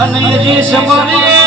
અને જે સમરે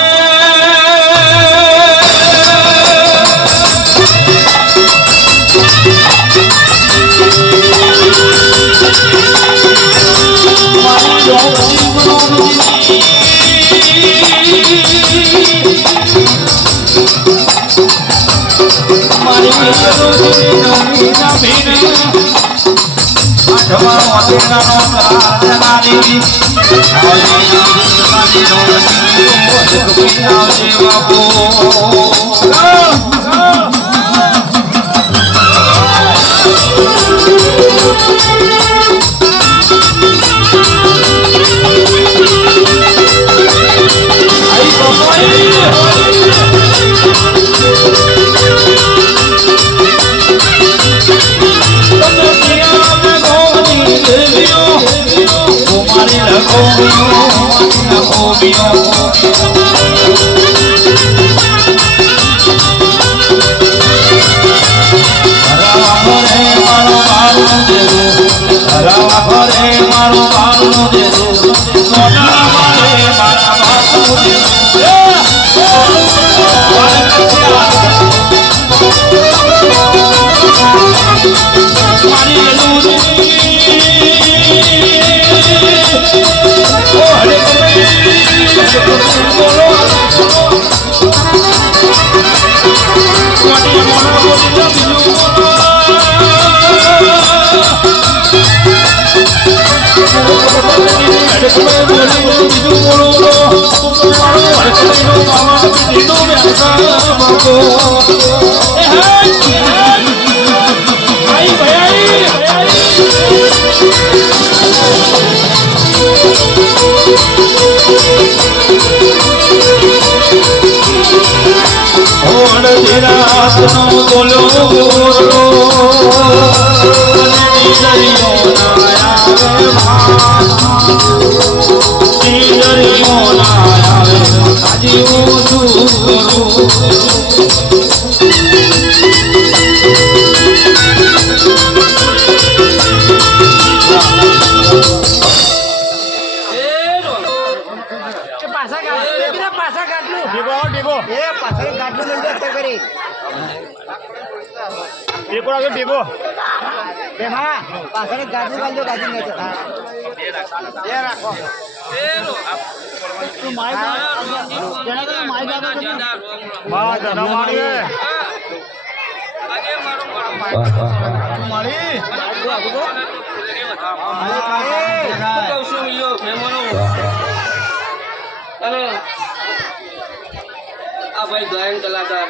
ભાઈ ગાયન કલાકાર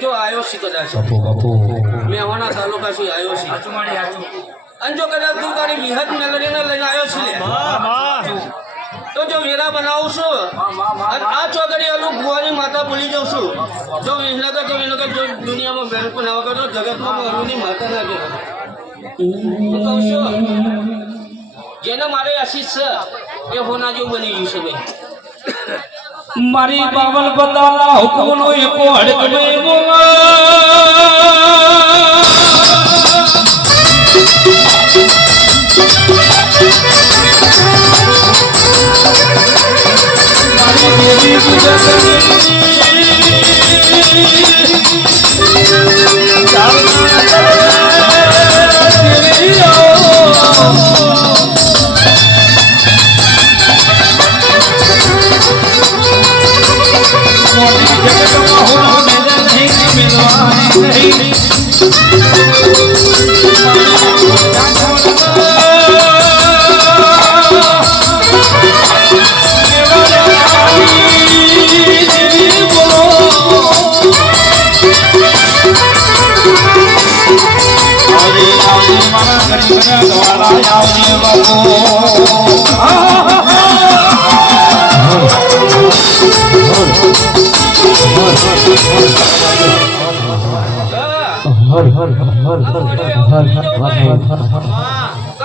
જો આયો છે કદાચ મેવાના તાલુકા થી આયો છે અને જો કદાચ તું તારી વિહત મેલડીને લઈને આવ્યો છે તો જો વેરા બનાવું છું અને આ ચોકડી આલું ભુવાની માતા ભૂલી જાઉં છું જો વિહનગર જો વિનગર જો દુનિયામાં બેન પણ આવા કરતો જગતમાં અરુની માતા ના કે હું કહું છું જેને મારે આશીષ છે એ હોના જેવું બની ગયું છે ભાઈ મારી બાવલ બતાલા હુકમનો એકો હડકમે મારી દેવી ગુજરી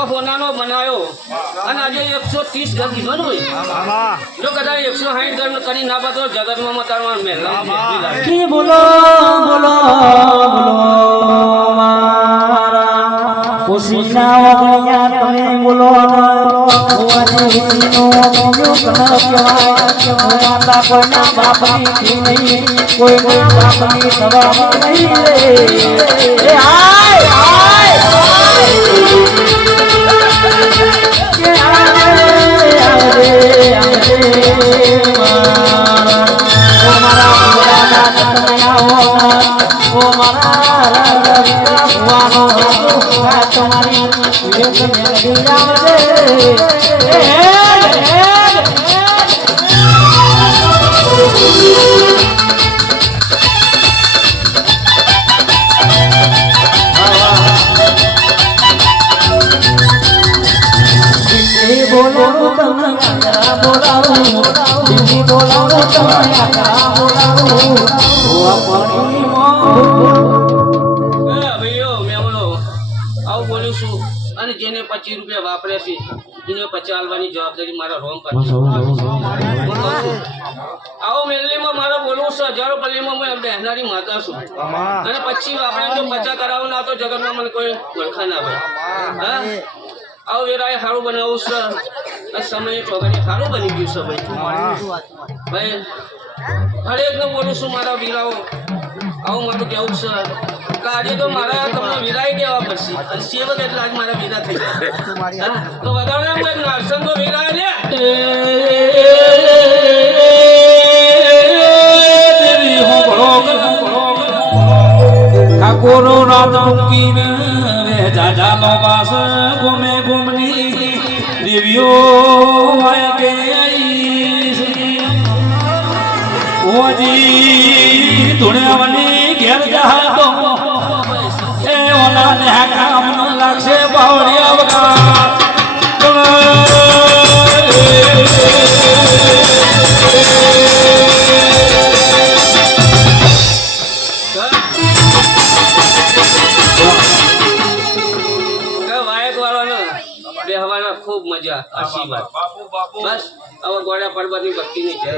હોનાનો બનાવ્યો અને આજે 130 ઘર કીધો ને ભાઈ જો કદાચ 160 ઘર કરી ના પાતો જગતમાં મતારવા મેલા બોલો બોલો બોલો મારા ખુશીના ઓગણિયા તમે બોલો ભુવાની ખુશીનો ઓગણિયો કહેવાય માતા કોઈના બાપની નહીં કોઈના બાપની સવા નહીં રે એ હાય હાય કે આવે ઓ મારા ભુવાના કતમયા ઓ મારા ભુવાનો તમારી વિવેક મેળવી આવજે બોલાવું તમને બોલાવું દિલ્હી બોલાવું તમને બોલાવું ભાઈઓ મેમણો આવું બોલું છું અને જેને 25 રૂપિયા વાપરે છે એને 50 આલવાની જવાબદારી મારા રોંગ કરી આવો મેલડીમાં મારે બોલવું છે હજારો પલ્લીમાં હું બેહનારી માતા છું અને પછી આપણે જો 50 કરાવો ના તો જગતમાં મને કોઈ ઓળખા ના ભાઈ હા આવો વેરાએ સારું બનાવવું છે આ સમયે ચોગડી સારું બની ગયું છે ભાઈ હરેકને બોલું છું મારા વીરાઓ આવું મારું કેવું છે કે આજે તો મારા તમને વિરાય દેવા પડશે અને સેવક એટલે આજ મારા વિરા થઈ ગયા તો વધારે નારસંગ તો વિરાય લે ઠાકોરો રાત મૂકીને જાજા નો વાસ ગોમે ગોમની દેવીઓ વાગે ઓજી ધુણ્યાવની ઘેર જા તો એ ઓલા ને કામ ન લાગશે બાવળિયા વગા ખૂબ મજા આશીર્વાદ બસ હવે ગોળા પર્વતની ભક્તિની જય